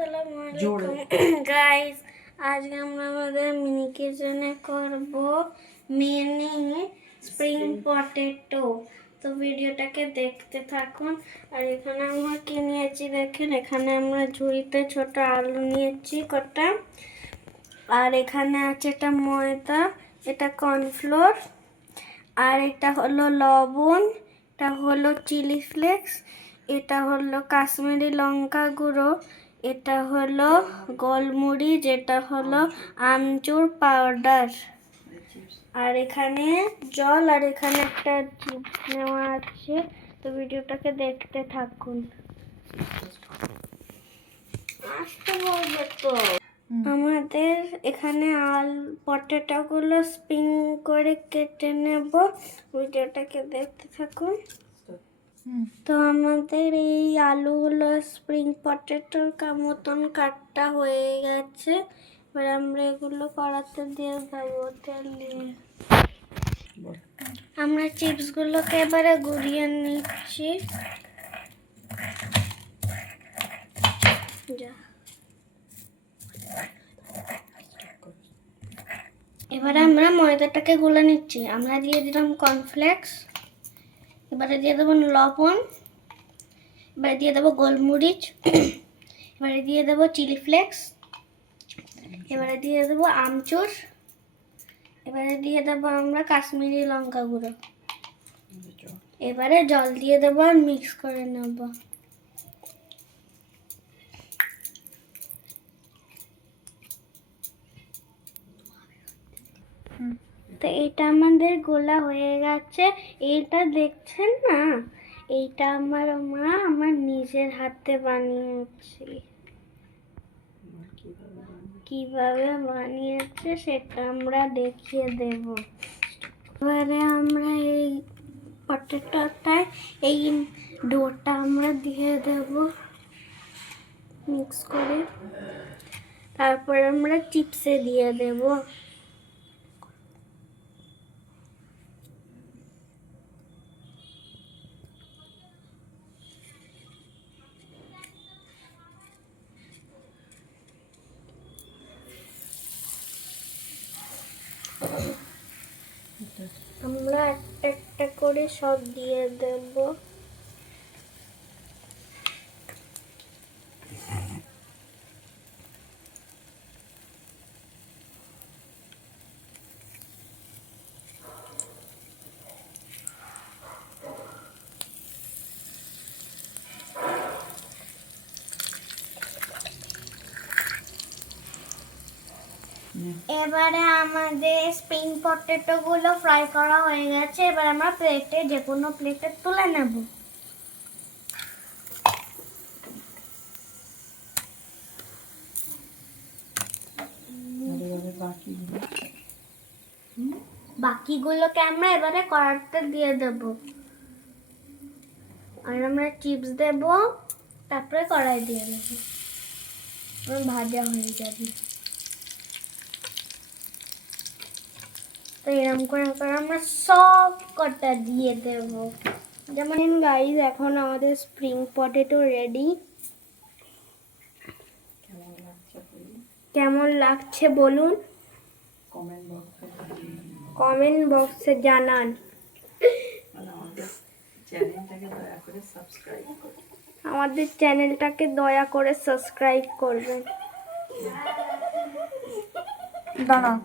আসসালামু আলাইকুম গাইস, আজকে আমরা আমাদের মিনি কিচেনে করব মিনি স্প্রিং পটেটো। তো ভিডিওটাকে দেখতে থাকুন। আর এখানে আমরা কি নিয়েছি দেখেন, এখানে আমরা ঝুড়িতে ছোট আলু নিয়েছি কটা, আর এখানে আছে এটা ময়দা, এটা কর্নফ্লোর, আর এটা হলো লবণ, এটা হলো চিলি ফ্লেক্স, এটা হলো কাশ্মীরি লঙ্কা গুঁড়ো, এটা হলো গোলমরিচ, এটা হলো আমচুর পাউডার, আর এখানে জল, আর এখানে একটা চিপস নেওয়া আছে। তো ভিডিওটাকে দেখতে থাকুন। আসতে বলবে তো। আমাদের এখানে পটেটো গুলো স্প্রিং করে কেটে নেব। ভিডিওটাকে দেখতে থাকুন। তো আমাদের এই আলুগুলো স্প্রিং পটেটোর মতন কাটটা হয়ে গেছে। এবার আমরা এগুলো কড়াতে দিয়ে দেবো তেল দিয়ে। আমরা চিপস গুলোকে এবারে গুঁড়িয়ে নিচ্ছি। এবারে আমরা ময়দাটাকে গুলে নিচ্ছি। আমরা দিয়ে দিলাম কর্নফ্লেক্স, এবারে দিয়ে দেবো লবণ, এবারে দিয়ে দেবো গোলমরিচ, এবারে দিয়ে দেবো চিলি ফ্লেক্স, এবারে দিয়ে দেবো আমচুর, এবারে দিয়ে দেবো আমরা কাশ্মীরি লঙ্কা গুঁড়ো, এবারে জল দিয়ে দেবো আর মিক্স করে নেব। তো এটা আমাদের গোলা হয়ে গেছে। এইটা দেখছেন না, এইটা আমার মা আমার নিজের হাতে বানিয়েছে। কিভাবে বানিয়েছে সেটা আমরা দেখিয়ে দেব। এবারে আমরা এই পটেটোটায় এই ডোটা আমরা দিয়ে দেব মিক্স করে, তারপর আমরা চিপসে দিয়ে দেব। আমরা একটা একটা করে সব দিয়ে দেব। এবারে আমাদের স্প্রিং পটেটো গুলো ফ্রাই করা হয়ে গেছে। এবার আমরা প্লেটে, যে কোনো প্লেটে তুলে নেব। বাকিগুলোকে আমরা এবারে কড়াইতে দিয়ে দেব, আর আমরা চিপস দেব, তারপরে কড়াই দিয়ে দেব, ভাজা হয়ে যাবে। তো এরকম করে আমরা সব কটা দিয়ে দেব। যেমন গাইস, এখন আমাদের স্প্রিং পটেটো রেডি। কেমন লাগছে বলুন, কমেন্ট বক্সে জানান। আমাদের চ্যানেলটাকে দয়া করে সাবস্ক্রাইব করবেন। দাঁড়াও।